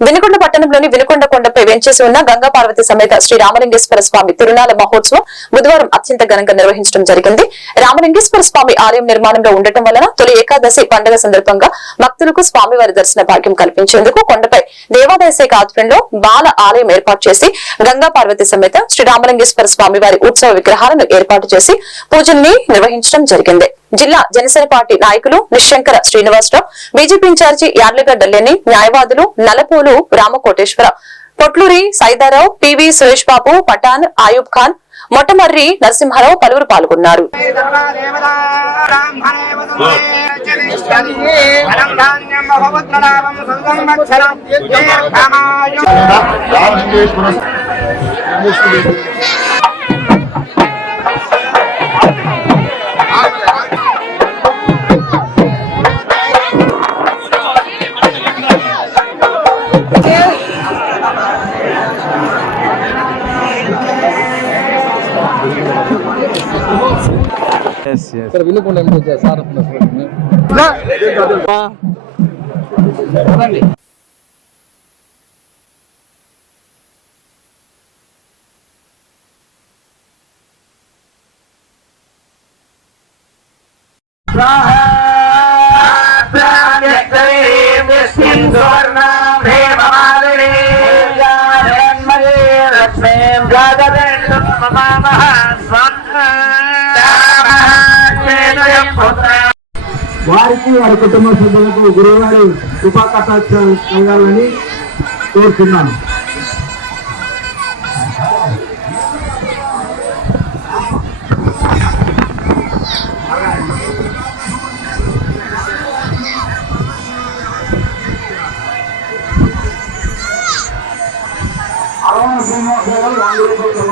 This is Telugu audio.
వినుకొండ పట్టణంలోని వినుకొండ కొండపై వెంచేసి ఉన్న గంగా పార్వతి సమేత శ్రీ రామలింగేశ్వర స్వామి తిరునాళ మహోత్సవం బుధవారం అత్యంత ఘనంగా నిర్వహించడం జరిగింది. రామలింగేశ్వర స్వామి ఆలయం నిర్మాణంలో ఉండటం వలన తొలి ఏకాదశి పండుగ సందర్భంగా భక్తులకు స్వామివారి దర్శన భాగ్యం కల్పించేందుకు కొండపై దేవాదాయ శాఖ ఆధ్వర్యంలో బాల ఆలయం ఏర్పాటు చేసి గంగా పార్వతి సమేత శ్రీ రామలింగేశ్వర స్వామివారి ఉత్సవ విగ్రహాలను ఏర్పాటు చేసి పూజల్ని నిర్వహించడం జరిగింది. జిల్లా జనసేన పార్టీ నాయకులు నిశంకర శ్రీనివాసరావు, బీజేపీ ఇన్ఛార్జి యార్లగడ్డ లేని న్యాయవాదులు నలపోలు రామకోటేశ్వర, పొట్లూరి సైదారావు, పివి సురేష్ బాబు, పఠాన్, ఆయూబ్ ఖాన్, మొట్టమర్రి నరసింహారావు పలువురు పాల్గొన్నారు. सर विनुकोंड सार వారికి వారి కుటుంబ సభ్యులకు గురువుగారి కృపాకటాక్షాలు కలగాలని కోరుతున్నాను.